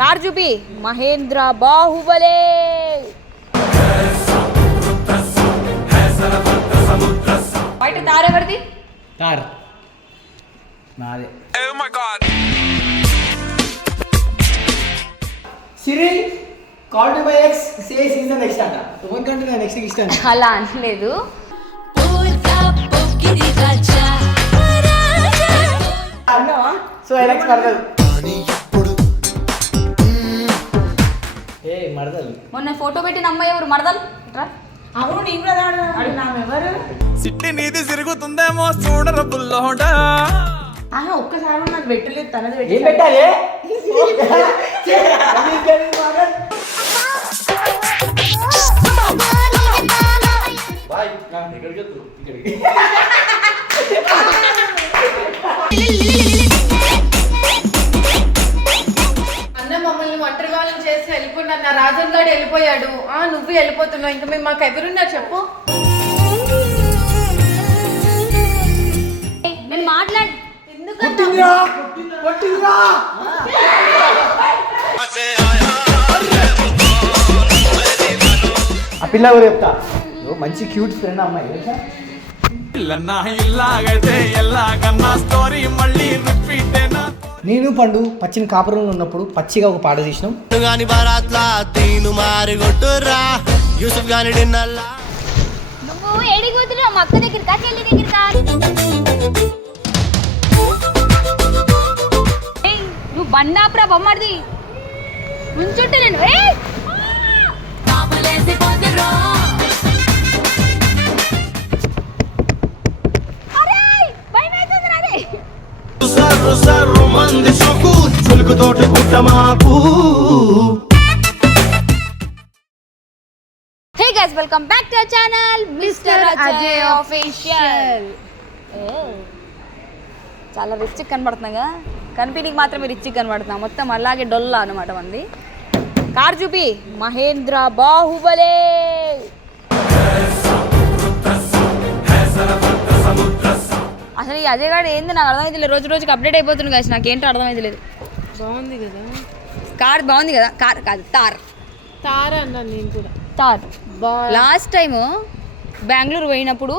Car చూపి మహేంద్ర బాహుబలే. బయట తారెవరిది తార్. నాదే. Siri call to my ex say season next అంట. ఎవరి కంటే నెక్స్ట్ ఇష్టం. అలా అనలేదు. సో ఎలక్స్ మరదలు ఏ మరదలు. మొన్న ఫోటో పెట్టిన అమ్మాయి ఎవరు? మరదలు? ఇట్రా. అవును నేను కూడా ఎవరు? సిట్టి నీది తిరుగుతుందేమో చూడర బుల్లోడా. ఆహా ఒక్కసారి నాకు పెట్టలేదు తనది ఏం పెట్టి పెట్టాలి అన్న నా రాజన్ గారు వెళ్ళిపోయాడు. ఆ నువ్వు వెళ్ళిపోతున్నావు. ఇంకా మేము మాకు ఎవరున్నారు చెప్పు. నేను మాట్లాడు కొట్టిందిరా. కొట్టిందిరా. ఆ పిల్ల ఎవరు చెప్తా? ఓ మంచి క్యూట్ ఫ్రెండ్ అమ్మాయి తెలుసా? పిల్లన్నా ఇల్లాగైతే ఎల్లాగన్నా స్టోరీ మళ్ళీ రిపీటేనా నేను పండు పచ్చిని కాపురంలో ఉన్నప్పుడు పచ్చిగా ఒక పాట డిన్నల్లా నువ్వు మా అక్క దగ్గర చెల్లి దగ్గర నువ్వు బండాపురా బొమ్మడిది. ముంచుంటే నేను ఏయ్! సర్రు మంది పుట్ట మాకు hey guys welcome back to channel mister Ajay official చాలా రిచ్ కనబడుతున్నాగా కనిపించడానికి మాత్రమే రిచ్ కనబడుతున్నా మొత్తం అలాగే డొల్లా అనమాట మంది. కార్ చూపి మహేంద్ర బాహుబలే! అసలు ఈ అజయ్ గారు ఏంది? నాకు అర్థమైతే లేదు. రోజు రోజుకి అప్డేట్ అయిపోతుంది కదా నాకేంటో అర్థమైతే లేదు. బాగుంది కదా? కార్ బాగుంది కదా? కార్ కాదు తార్. తారా అన్నా నేను కూడా. తార్. లాస్ట్ టైం బెంగళూరు పోయినప్పుడు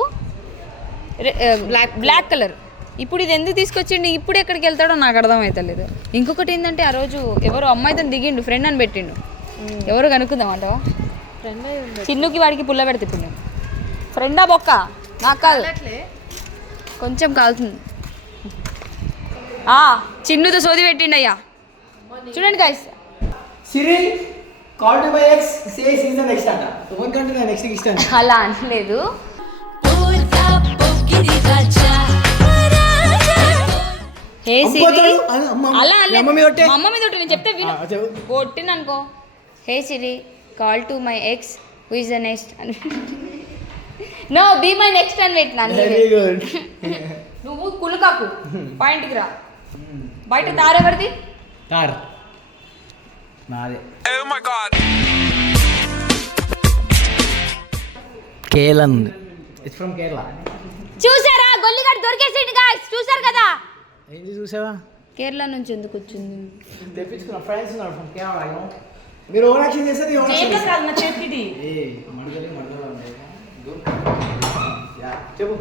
బ్లాక్ బ్లాక్ కలర్ ఇప్పుడు ఇది ఎందుకు తీసుకొచ్చిండు? ఇప్పుడు ఎక్కడికి వెళ్తాడో నాకు అర్థమవుతలేదు ఇంకొకటి ఏంటంటే ఆ రోజు ఎవరో అమ్మాయితో దిగిండు ఫ్రెండ్ అని పెట్టిండు. ఎవరు కనుక్కుందాం అంటావా? ఉండదు చిన్నుకి వాడికి పుల్ల పెడితే ఇప్పుడు ఫ్రెండా బొక్క? నాకు కాదు. కొంచెం కాలుతుంది ఆ, చిన్నుతో సోది పెట్టిండు అయ్యా. చూడండి guys Siri call to my ex say season next అంట. ఎవరి కంటే నా నెక్స్ట్ ఇష్టం? అలా అనలేదు. హే సిరి. అలా అనలేదు. అమ్మ మీద ఒట్టు. నేను చెప్తే విను. కొట్టిననుకో hey Siri call to my ex who is the next అని. నో బీ మై నెక్స్ట్ అని పెట్టినా వెరీ గుడ్ నువ్వు కులుకాకు. పాయింట్కి రా. బయట తారెవరిది తార్. నాదే. My god. కేరళ ఉంది ఇట్స్ ఫ్రమ్ కేరళ చూసారా? గొల్లిగాడు దొరికేసిండు గాయ్స్ చూసారు కదా? ఏంటి చూసావా? కేరళ నుంచి ఎందుకు వచ్చింది? తెప్పించుకున్న. ఫ్రెండ్స్ ఉన్నారు ఫ్రమ్ కేరళ. మీరు ఓవర్ యాక్షన్ నేను ఓవర్ యాక్షన్ కాదు నా చేతికి ఏ మడగలి మడగలి చెప్పు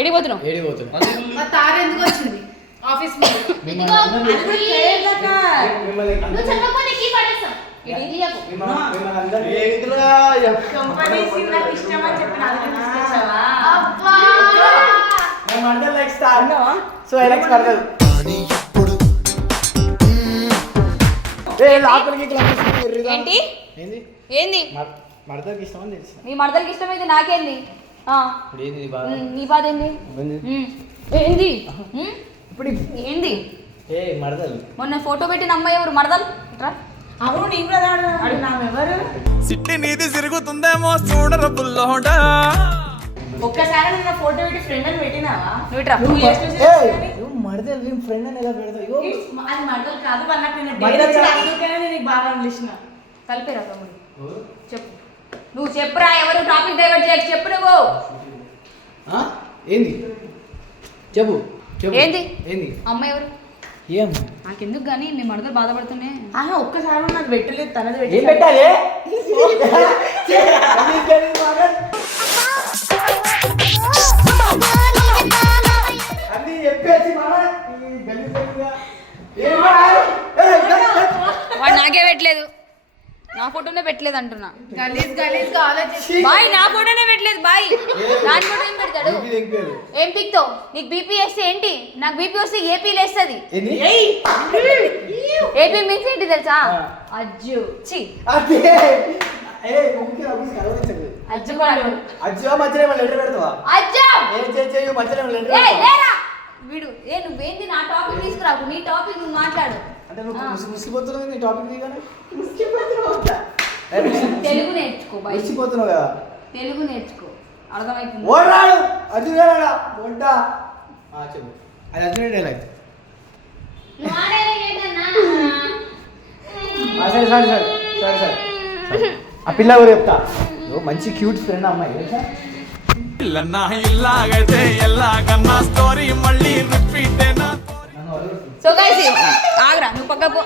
ఏడిపోతున్నా ఆఫీస్. సో ఎలక్స్ ఏ లోపలికి? ఏంటి? ఏంది? మడతలకి ఇష్టం అని తెలుసు నీ మడతలకి ఇష్టమైతే నాకేంది? నీ బాధ? ఏంది? ఏంది? ఇప్పుడు ఏంది? ఏ మడదలు మొన్న ఫోటో పెట్టిన అమ్మాయి ఎవరు? మడదలు అవును నేను కూడా ఎవరు? సిట్టి నీది తిరుగుతుందేమో చూడరు బుల్లోడా. ఒక్కసారి ఫోటో ఫ్రెండ్ అని పెట్టినావా కలిపేరా తమ్ముడు చెప్పు. నువ్వు చెప్పురా ఎవరు టాపిక్ డైవర్ట్ చేయకు చెప్పు నువ్వు. ఆ? ఏంది? చెప్పు చెప్పు. ఏంది? ఏంది? అమ్మాయి ఎవరు? ఏం నాకెందుకు కానీ మీ మడతలు బాధపడుతున్నాయి ఆహా ఒక్కసారి నాకు పెట్టలేదు తనది ఏం పెట్టి పెట్టాలి. ఏం ఏయ్. వాడు నాకే పెట్టలేదు. నా ఫోటోనే పెట్టలేదు అంటున్నా. గలీజ్ గలీజ్గా ఆలోచించి బాయ్ నా ఫోటోనే పెట్టలేదు బాయ్. దాని ఫోటో ఏం పెడతాడు. ఏం పిక్తో? నీకు బీపీ వేస్తే ఏంటి? నాకు బీపీ వస్తే ఏపీ లేస్తుంది? ఏపీ మీన్స్ ఏంటి తెలుసా. అజ్జు. చి. అజ్జు మధ్యలో లెటర్ పెడతావా? అజ్జు! ఏం చేయ మధ్యలో లెటర్ వీడు ఏ నువ్వేంటి నా టాపిక్ తీసుకురాకు? నీ టాపిక్ నువ్వు మాట్లాడు. అంటే నువ్వు ఆ. ముసి ముసిపోతున్నావు నీ టాపిక్ దిగానే? తెలుగు నేర్చుకో బాయ్ ముసిపోతున్నావు కదా? తెలుగు నేర్చుకో. అర్థమవుతుంది ఓడాడు అర్జున్ గాడా వంట ఆ, చెప్పు. అది అర్జున్ డైలాగ్ సరే సరే సరే సరే సరే. ఆ పిల్ల ఎవరు చెప్తా. మంచి క్యూట్ ఫ్రెండ్ అమ్మాయి ఇల్లన్నా ఇల్లాగైతే ఎల్లాగన్నా స్టోరీ మళ్ళీ రిపీట్ అయినా. సో గైస్ ఆగరా నువ్వు పక్కకు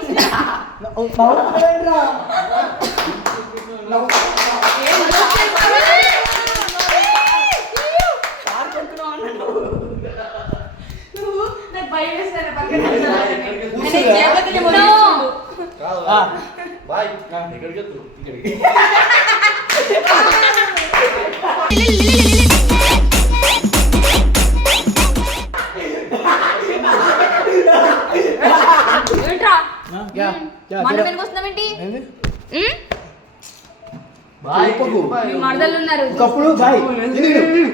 ఒకప్పుడు బాయ్.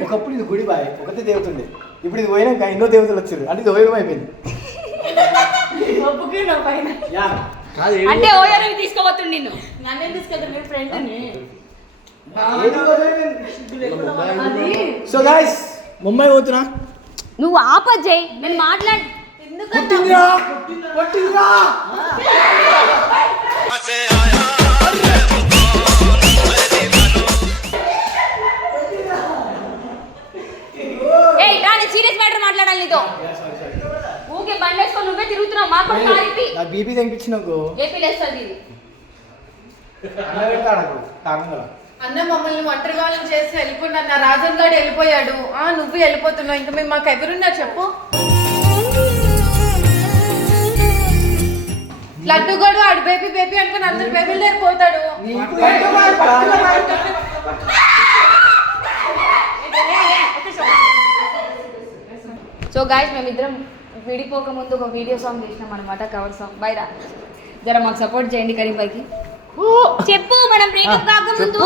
ఒకప్పుడు ఇది గుడి బాయ్. ఒకటే దేవతుండే ఇప్పుడు ఇది పోయినాక ఎన్నో దేవతలు వచ్చారు అంటే ఇది ఉపయోగం అయిపోయింది. అంటే ఓయర్ తీసుకోబోతుండు నిన్ను. నన్నేం తీసుకెళ్తాను సో గాయస్ ముంబై పోతున్నా. నువ్వు ఆపజ్జయ్ నేను మాట్లాడు కొట్టిందిరా. బీపీ తెంపించినాకు ఏపీ లేస్తుంది ఇది. అన్న పెడతాడు కాకుండా అన్న మమ్మల్ని ఒంటరి వాళ్ళని చేసి వెళ్ళిపోయినా నా రాజన్ గారు వెళ్ళిపోయాడు. ఆ నువ్వు వెళ్ళిపోతున్నావు. ఇంకా మేము మాకు ఎవరున్నారు చెప్పు? లడ్డు గడు ఆడు. బేబీ బేబీ అనుకుని అందరు బేబీల దగ్గర పోతాడు? సో గాయస్ మేమిద్దరం విడిపోక ముందు ఒక వీడియో సాంగ్ చేసినాం అనమాట కవర్ సాంగ్ బైరా జర మాకు సపోర్ట్ చేయండి కరీం పైకి చెప్పు మనం బ్రేకప్ కాకముందు.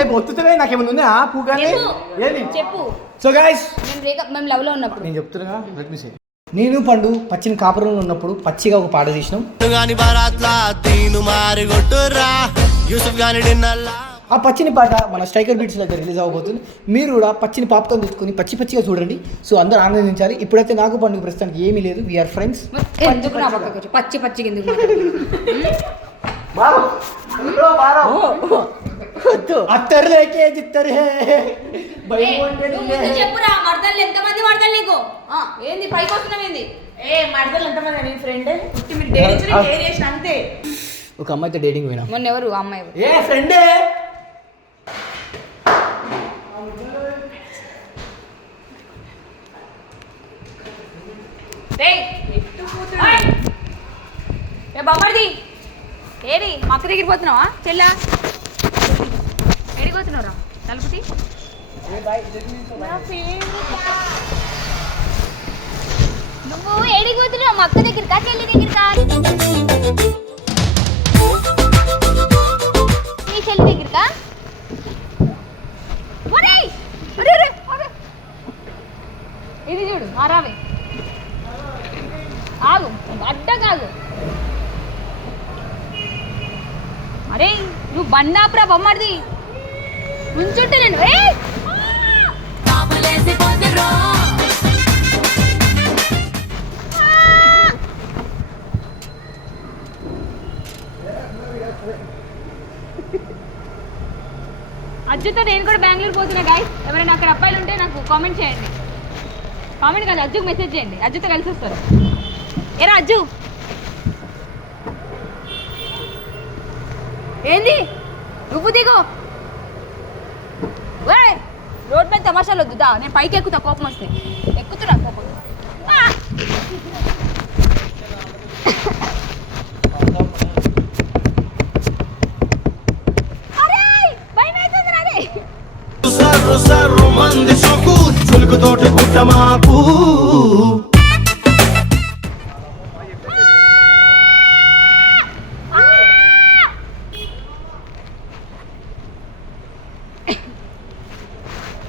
ఏ బొత్తుతలే నాకేమైనా ఉందా పూకాలి చెప్పు. ఏంది? చెప్పు. సో గాయస్ మేము బ్రేకప్ మేము లవ్లో ఉన్నప్పుడు. నేను చెప్తున్నా లెట్ మీ సే నేను పండు పచ్చిని కాపురంలో ఉన్నప్పుడు పచ్చిగా ఒక పాట చేసినాం. గాని బారాత్లా తీను మారి కొట్టురా యూసుఫ్ గాని డిన్నల్లా ఆ పచ్చిని పాట మన స్ట్రైకర్ బీట్స్ దగ్గర రిలీజ్ అవ్వబోతుంది మీరు కూడా పచ్చిని పాపతో తెచ్చుకొని పచ్చి పచ్చిగా చూడండి. సో అందరూ ఆనందించాలి. ఇప్పుడైతే నాకు పండుగ ప్రస్తుతానికి ఏమీ లేదు. వీఆర్ ఫ్రెండ్స్ ఎందుకు నా పక్కకు వచ్చి పచ్చి ఎందుకు? అత్తరు లేకే జిత్తరు హే. చెప్పురా. మర్దలు ఎంతమంది మర్దలు నీకు? ఆ, ఏంది పైకి ఏంది? ఏ ఎంతమంది నీ ఫ్రెండ్ మీరు డేట్ డేట్ చేసిన అంతే. ఒక అమ్మాయితో డేటింగ్ పోయినా. మొన్న ఎవరు? అమ్మాయి ఏ ఫ్రెండే ఏయ్, ఓయ్. ఏ బామ్మడిది? ఏడి మా అక్క దగ్గరికి పోతున్నావా? చెల్లా? ఏడికి పోతున్నావురా? తలుపుతి. నువ్వు ఏడికి పోతున్నావు? మా అక్క దగ్గరకా చెల్లి దగ్గరికా? బండాపురా బొమ్మడిది ఉంచుంటే నేను అజ్జుతో నేను కూడా బెంగళూరు పోతున్నా గాయస్ ఎవరైనా అక్కడ అబ్బాయిలు ఉంటే నాకు కామెంట్ చేయండి. కామెంట్ కాదు అజ్జుకు మెసేజ్ చేయండి. అజ్జుతో కలిసి వస్తారు. ఏరా అజ్జు? ఏంది? నువ్వు దిగు. వే రోడ్ మీద తమాషాలు వద్దుదా నేను పైకి ఎక్కుతా కోపం వస్తే. ఎక్కుతున్నా కోపం. ఆ! అరే భయం అవుతుంది నాది. సర్రు సర్రు మంది సొకు చులుకుతోటి గుట్ట మాకు